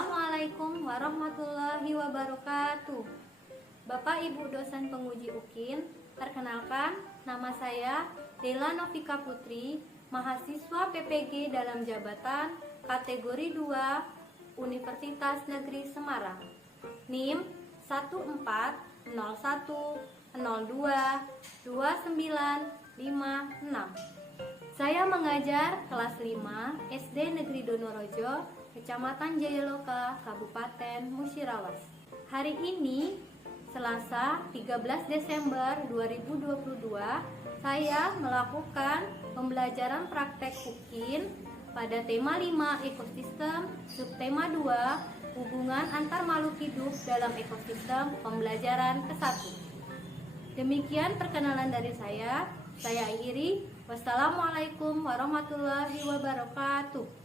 Assalamualaikum warahmatullahi wabarakatuh. Bapak Ibu dosen penguji UKIN, perkenalkan nama saya Dela Novika Putri, mahasiswa PPG dalam jabatan kategori 2 Universitas Negeri Semarang. NIM 14020222956. Saya mengajar kelas 5 SD Negeri Donorojo, Kecamatan Jayaloka, Kabupaten Musirawas. Hari ini, Selasa 13 Desember 2022, saya melakukan pembelajaran praktek UKIN pada tema 5 ekosistem, subtema 2 hubungan antar makhluk hidup dalam ekosistem, pembelajaran ke-1. Demikian perkenalan dari saya akhiri. Wassalamualaikum warahmatullahi wabarakatuh.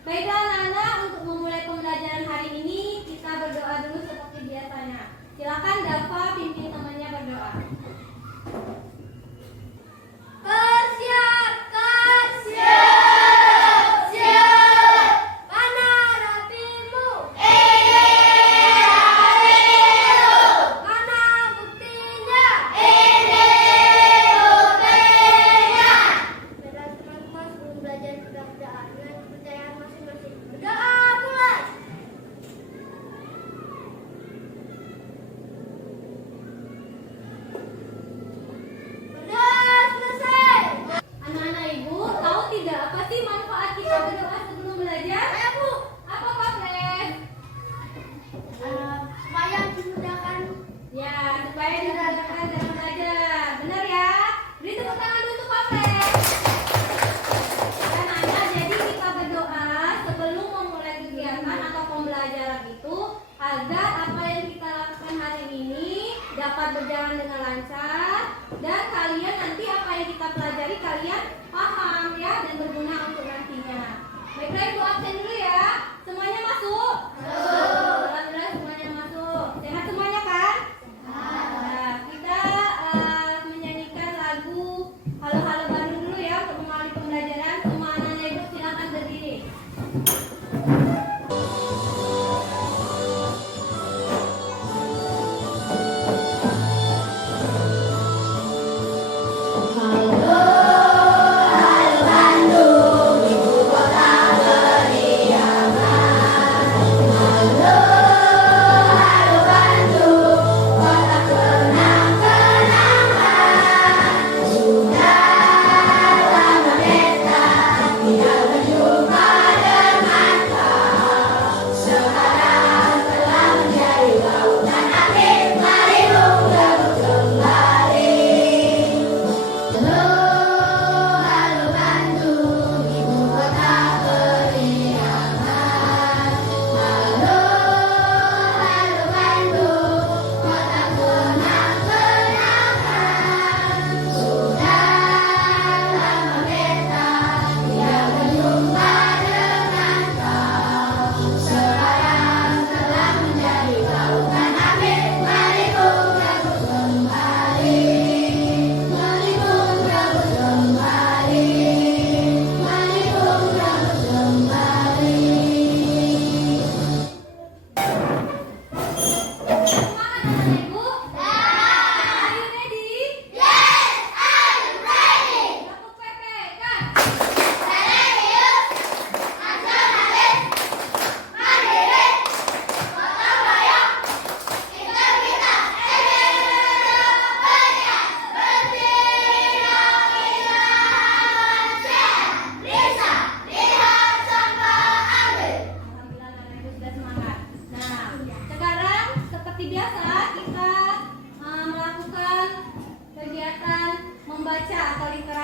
Baiklah anak-anak, untuk memulai pembelajaran hari ini kita berdoa dulu seperti biasanya. Silakan Dava pimpin temannya berdoa. Agar apa yang kita lakukan hari ini dapat berjalan dengan lancar dan kalian nanti apa yang kita pelajari kalian paham ya dan berguna untuk nantinya. Baiklah Ibu absen dulu ya. Semuanya masuk? Alhamdulillah semuanya masuk. Sehat semuanya kan? Nah, kita menyanyikan lagu Halo Halo Bandung dulu ya untuk mengawali pembelajaran. Semua anak-anak Ibu silakan berdiri.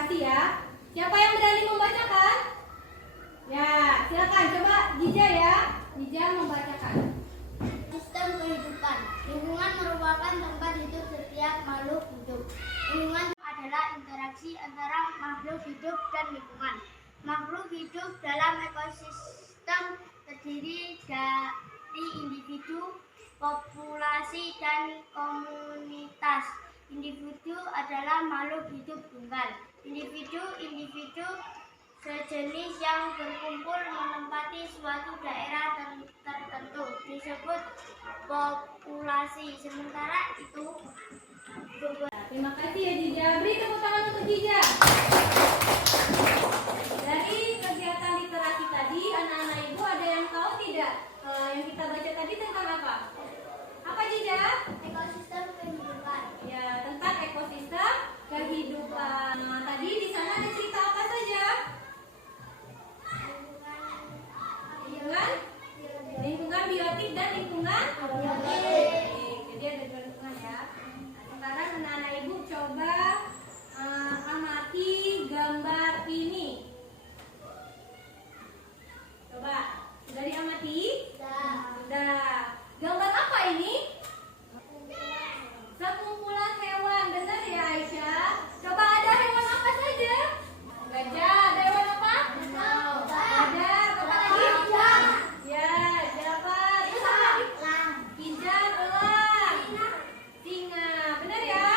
kasih ya. Siapa yang berani membacakan? Ya, silakan coba Jija ya. Jija membacakan. Sistem kehidupan. Lingkungan merupakan tempat hidup setiap makhluk hidup. Lingkungan adalah interaksi antara makhluk hidup dan lingkungan. Makhluk hidup dalam ekosistem terdiri dari individu, populasi, dan komunitas. Individu adalah makhluk hidup tunggal. Individu sejenis yang berkumpul menempati suatu daerah tertentu disebut populasi. Sementara itu Terima kasih ya Jija. Beri tepuk tangan untuk Jija. Dari kegiatan literasi tadi, anak-anak ibu ada yang tahu tidak yang kita baca tadi tentang apa? Apa Jija? ekosistem kehidupan. Ya, tentang ekosistem kehidupan. Nah, tadi di sana ada cerita apa saja? Lingkungan biotik dan lingkungan biotik. Jadi ada dua lingkungan ya. Nah, sekarang anak-anak ibu coba amati gambar ini. Coba, sudah diamati? Sudah. Gambar apa ini? Sekumpulan hewan, benar ya Aisyah? Coba ada hewan apa saja? Gajah, ada hewan apa? Ada, apa lagi? Ya, dapat. Terus apa lagi? Kijang, elang, singa, benar ya?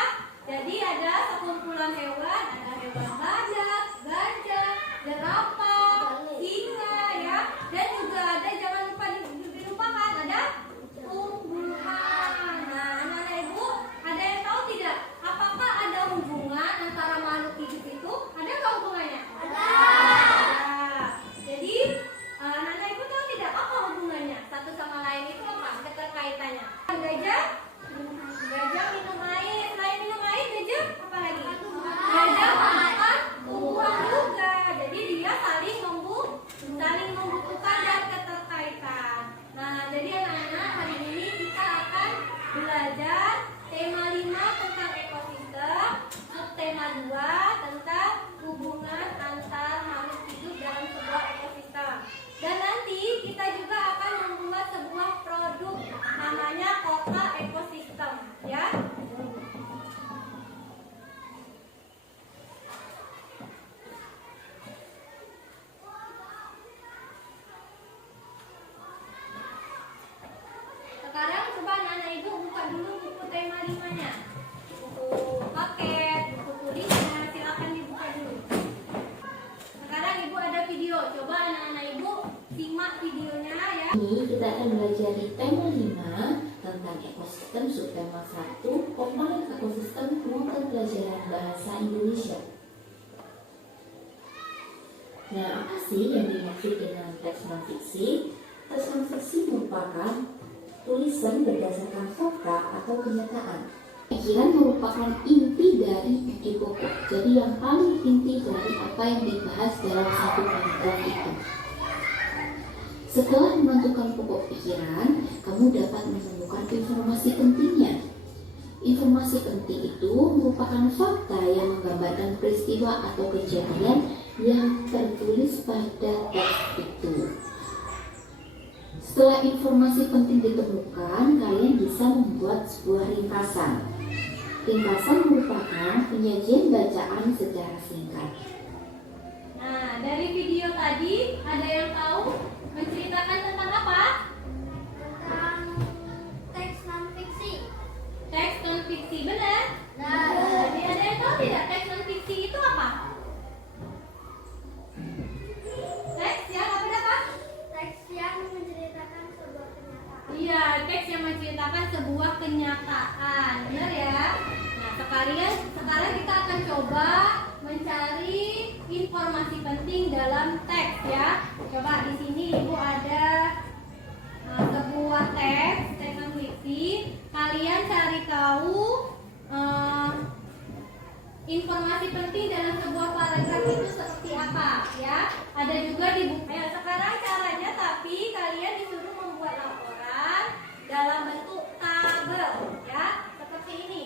Jadi ada sekumpulan hewan, ada hewan badak, gajah, jerapah, singa ya, dan juga ada jangan lupa dilupakan ada tumbuhan. Nah, anak-anak ibu ada yang tahu tidak? Apakah ada hubungan antara makhluk hidup itu? Ada nggak hubungannya? Ada. Jadi anak-anak ibu tahu tidak apa hubungannya? Satu sama lain itu apa? Keterkaitannya. Gajah minum air. Selain minum air, gajah apa lagi? Gajah makan tumbuhan juga. Jadi dia saling membutuhkan dan keterkaitan. Nah, jadi anak-anak hari ini kita akan belajar tema 5 tentang ekosistem, subtema 2 tentang hubungan antar makhluk hidup dalam sebuah ekosistem. Dan nanti kita juga akan membuat sebuah produk namanya kota ekosistem, ya. Sekarang coba anak-anak ibu buka dulu buku tema 5-nya. Buku paket, buku tulisnya, silakan dibuka dulu. Sekarang ibu ada video, coba anak-anak ibu simak videonya ya. Ini kita akan belajar di tema 5 tentang ekosistem, subtema 1 komponen ekosistem, mata pelajaran bahasa Indonesia. Nah, apa sih yang dimaksud dengan teks non-fiksi? Teks non-fiksi merupakan tulisan berdasarkan fakta atau kenyataan. Pikiran merupakan inti dari ide pokok, jadi yang paling inti dari apa yang dibahas dalam satu paragraf itu. Setelah menentukan pokok pikiran, kamu dapat menemukan informasi pentingnya. Informasi penting itu merupakan fakta yang menggambarkan peristiwa atau kejadian yang tertulis pada teks itu. Setelah informasi penting ditemukan, kalian bisa membuat sebuah ringkasan. Ringkasan merupakan penyajian bacaan secara singkat. Nah, dari video tadi ada yang tahu menceritakan tentang apa? tentang teks non-fiksi. Teks non-fiksi, benar? Nah, Jadi ada yang tahu tidak teks non-fiksi itu apa? Teks yang apa? teks yang menceritakan sebuah kenyataan. Iya, teks yang menceritakan sebuah kenyataan, benar ya? Nah, sekarang kita akan coba mencari informasi penting dalam teks ya. Coba di sini ibu ada sebuah teks non-fiksi. Kalian cari tahu informasi penting dalam sebuah paragraf itu seperti apa ya. Ada juga di buku. Ayo, sekarang caranya tapi kalian disuruh membuat laporan dalam bentuk tabel ya, seperti ini.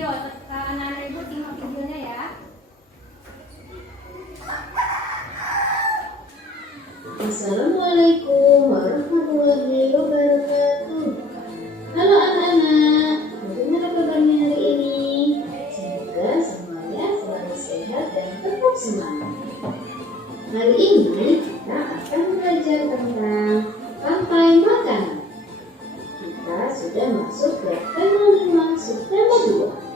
video. Anak-anak ibu simak videonya ya. Assalamualaikum warahmatullahi wabarakatuh. Halo anak-anak, bagaimana kabarnya hari ini? Semoga semuanya selalu sehat dan tetap semangat. Hari ini kita akan belajar tentang rantai makanan. Kita sudah masuk ke tema 5 subtema 2.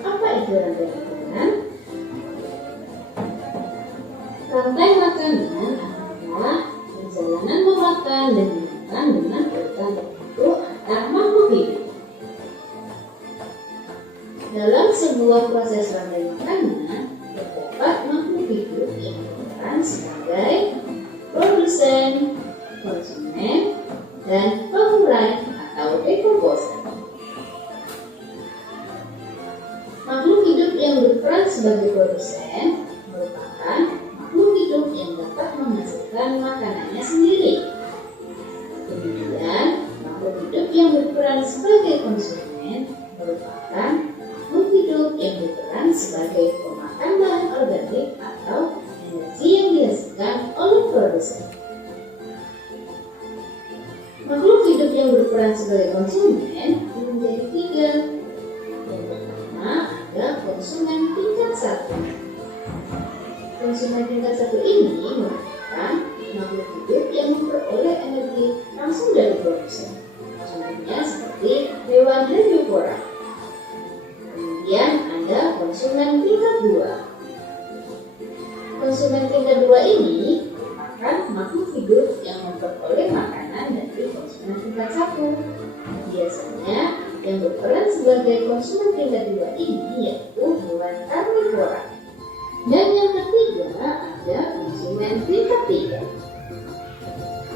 Apa itu rantai makanan? Rantai makanan adalah perjalanan memakan dan dimakan dengan urutan tertentu antar makhluk hidup. Dalam sebuah proses rantai makanan, terdapat makhluk hidup yang berperan sebagai produsen, konsumen, dan pengurai atau decomposer. Makhluk hidup yang berperan sebagai produsen merupakan makhluk hidup yang dapat menghasilkan makanannya sendiri. Kemudian, makhluk hidup yang berperan sebagai konsumen merupakan makhluk hidup yang berperan sebagai pemakan bahan organik atau energi yang dihasilkan oleh produsen. Makhluk hidup yang berperan sebagai konsumen menjadi 3. Yang pertama ada konsumen tingkat 1. Konsumen tingkat 1 ini merupakan makhluk hidup yang memperoleh energi langsung dari produsen. Contohnya seperti hewan herbivora. Kemudian ada konsumen tingkat 2. Konsumen tingkat 2 ini merupakan makhluk hidup yang memperoleh makanan dari konsumen tingkat 1. Biasanya yang berperan sebagai konsumen tingkat 2 ini yaitu hewan karnivora. Dan yang ketiga ada konsumen tingkat 3.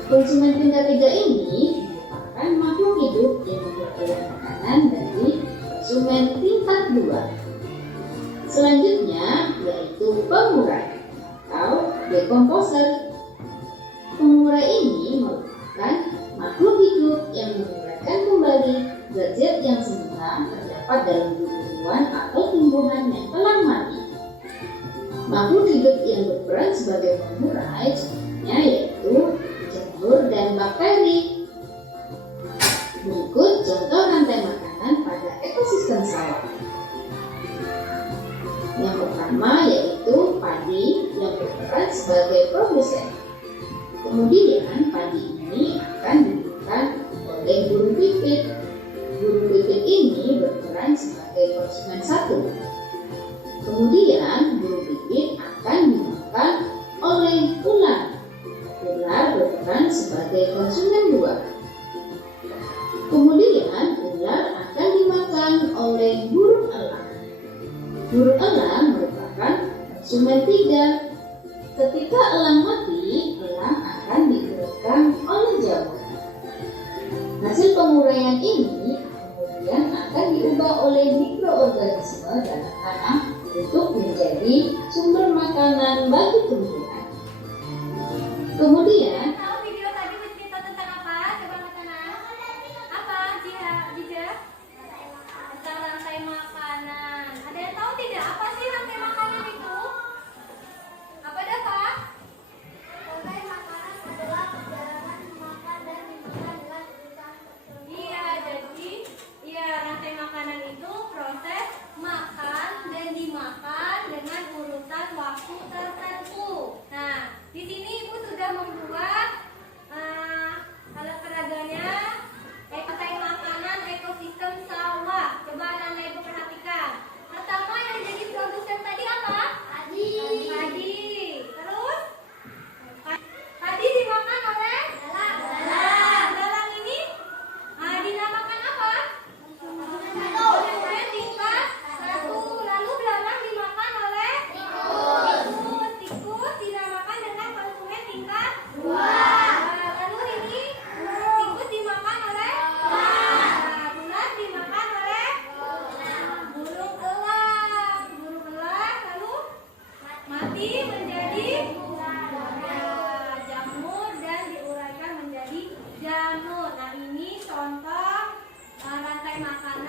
Konsumen tingkat 3 ini merupakan makhluk hidup yang memperoleh makanan dari konsumen tingkat 2. Selanjutnya yaitu pengurai atau decomposer. Pengurai ini merupakan makhluk hidup yang menguraikan kembali zat-zat yang semula terdapat dalam tumbuhan atau tumbuhan yang telah mati. Makhluk hidup yang berperan sebagai pengurai contohnya yaitu jamur dan bakteri. Berikut contoh rantai makanan pada ekosistem sawah. Yang pertama yaitu padi yang berperan sebagai produsen. Kemudian padi ini akan dimakan oleh burung pipit. Burung pipit ini berperan sebagai konsumen 1. Kemudian burung pipit akan dimakan oleh ular. Ular berperan sebagai konsumen 2. Kemudian ular akan dimakan oleh burung elang. Burung elang merupakan konsumen 3. Ketika elang mati, elang akan digerukkan oleh jamur. Hasil penguraian ini kemudian akan diubah oleh mikroorganisme dalam tanah untuk menjadi sumber makanan bagi tumbuhan. Kemudian, Tahu video tadi bercerita tentang apa? Coba anak-anak. Apa? Jija? Tentang rantai makanan. Ada yang tahu tidak? Apa sih rantai makanan itu? Apa dah, Pak? Rantai makanan adalah perjalanan memakan dan dimakan dengan urutan tertentu. Iya, jadi rantai makanan itu proses makan dan dimakan dengan urutan waktu tertentu. Nah, di sini Ibu sudah membuat alat peraganya rantai makanan ekosistem sawah. Coba anak-anak Ibu perhatikan. Pertama yang jadi produsen tadi apa? Padi. Padi. Terus? Padi dimakan oleh? Belalang. Belalang ini dinamakan apa? Konsumen tingkat 1. Lalu belalang dimakan oleh? Tikus. Tikus dinamakan dengan konsumen tingkat 2. Lalu ini tikus dimakan oleh? Ular dimakan oleh? Burung elang. Burung elang lalu mati menjadi jamur dan diuraikan menjadi jamur. Nah, ini contoh rantai makanan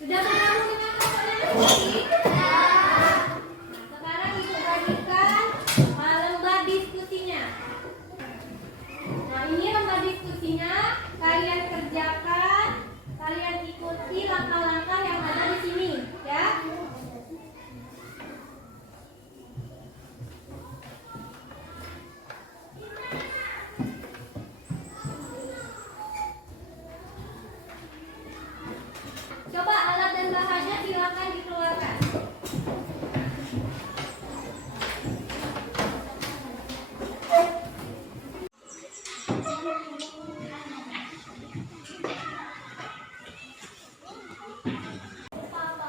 Sudah bergabung dengan kelompoknya masing-masing? Nah, sekarang Ibu bagikan lembar diskusinya. Nah, ini lembar diskusinya. Kalian kerjakan, kalian ikuti langkah-langkah yang ada di sini, ya. Coba alat dan bahannya silakan dikeluarkan.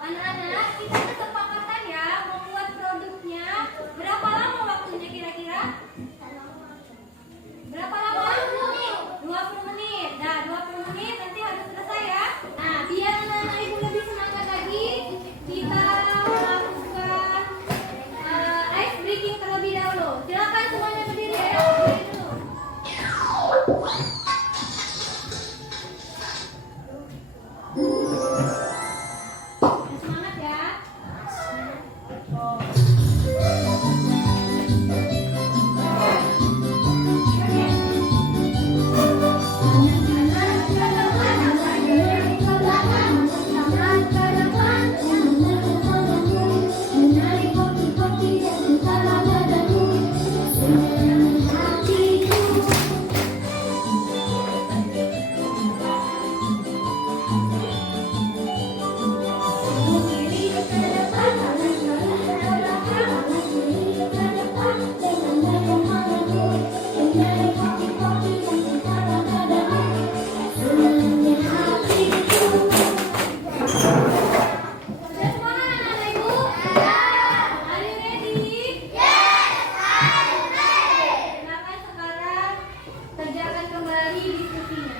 Anak-anak, kita kesepakatan ya membuat produknya. Berapa lama waktunya kira-kira? Berapa lama? 20 menit. Nah, 20 menit nanti harus selesai ya. Nah, biar anak-anak ibu lebih semangat lagi, kita melakukan ice breaking terlebih dahulu. Silakan semuanya berdiri ya. Berdiri dulu. Semangat ya. Sudah semangat anak-anak ibu? Are you ready? Silakan sekarang kerjakan kembali diskusinya.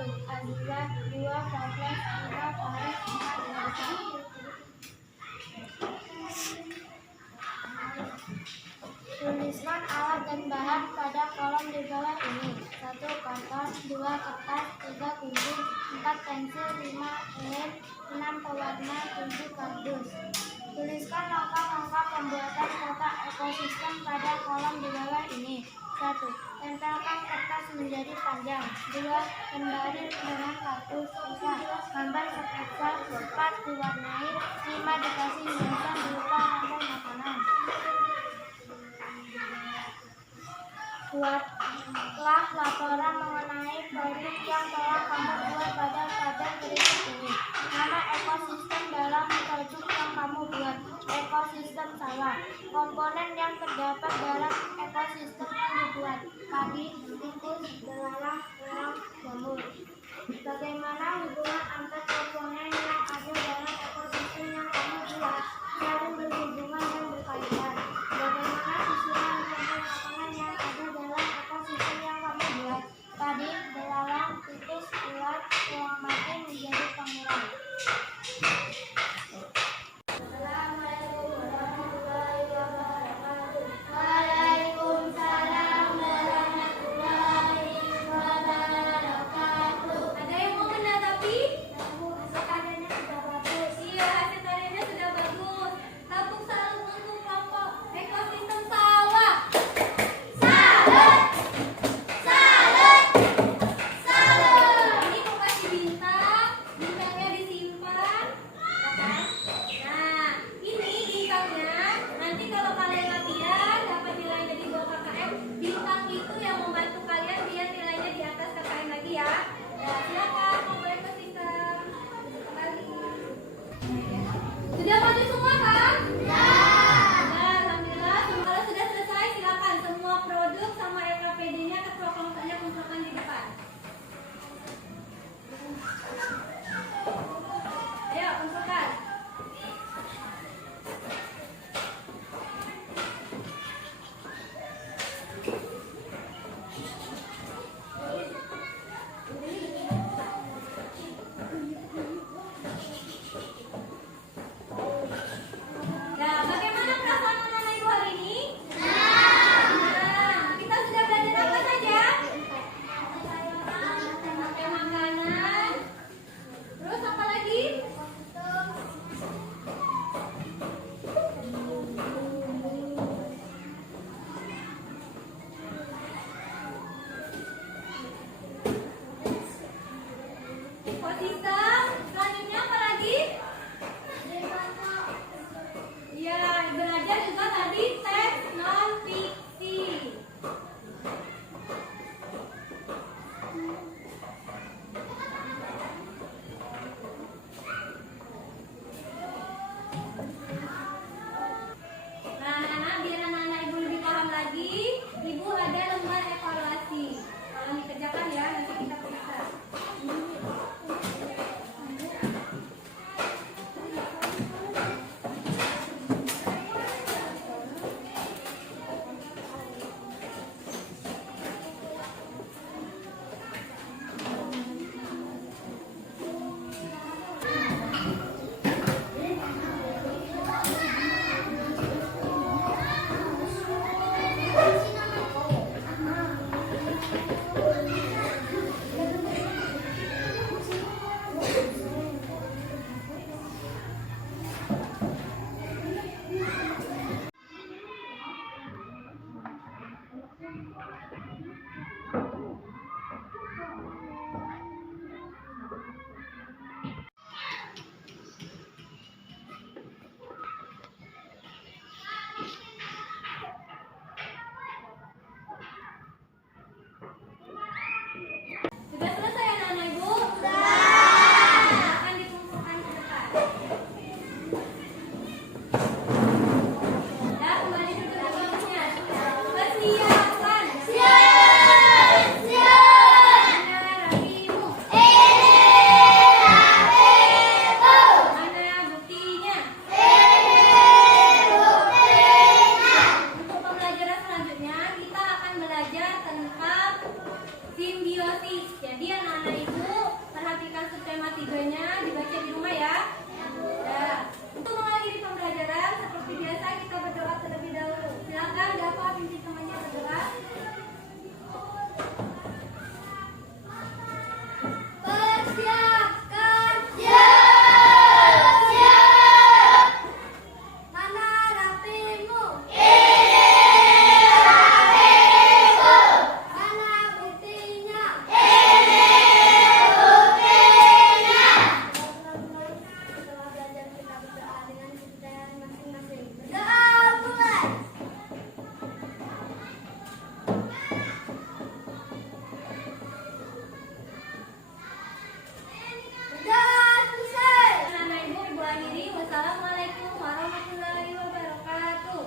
Azizah. 2. Kompleks. 3. Faris. 4. Dewasa. Tuliskan alat dan bahan pada kolom di bawah ini. 1. Karton. 2. Kertas. 3. kunci. 4. Pensil. 5. lem. 6. Pewarna. 7. kardus. Tuliskan langkah-langkah pembuatan kotak ekosistem pada kolom di bawah ini. 1. Tempelkan kertas menjadi panjang. 2. Gambarin dengan kartu sisa. Gambar sketsa. 4. Diwarnai. 5. Dikasih hiasan berupa rantai makanan. Buatlah laporan mengenai produk yang telah kamu buat pada tabel berikut ini. Nama ekosistem dalam produk yang kamu buat. Ekosistem sawah. Komponen yang terdapat dalam ekosistem yang dibuat. Padi, tikus, belalang, elang, jamur. Bagaimana hubungan antar komponen yang ada dalam ekosistem yang kamu buat? Saling berhubungan dan berkaitan. Bagaimana susunan rantai makanan yang ada dalam ekosistem yang kamu buat? Padi, belalang, tikus, ulat, tulang mati menjadi pangeran. Assalamualaikum warahmatullahi wabarakatuh. Waalaikumsalam warahmatullahi wabarakatuh. simbiosis. Jadi anak-anak ibu perhatikan skema 3-nya dibaca di rumah ya. Ya. Untuk mengakhiri pembelajaran seperti biasa kita berdoa terlebih dahulu. Silakan dapat pimpin temannya berdoa. Persiapkan. Mana rapimu? Mana buktinya? Setelah belajar kita berdoa dengan kepercayaan masing-masing. Berdoa mulai. Berdoa selesai. Anak-anak ibu, ibu akhiri. Wassalamualaikum warahmatullahi wabarakatuh.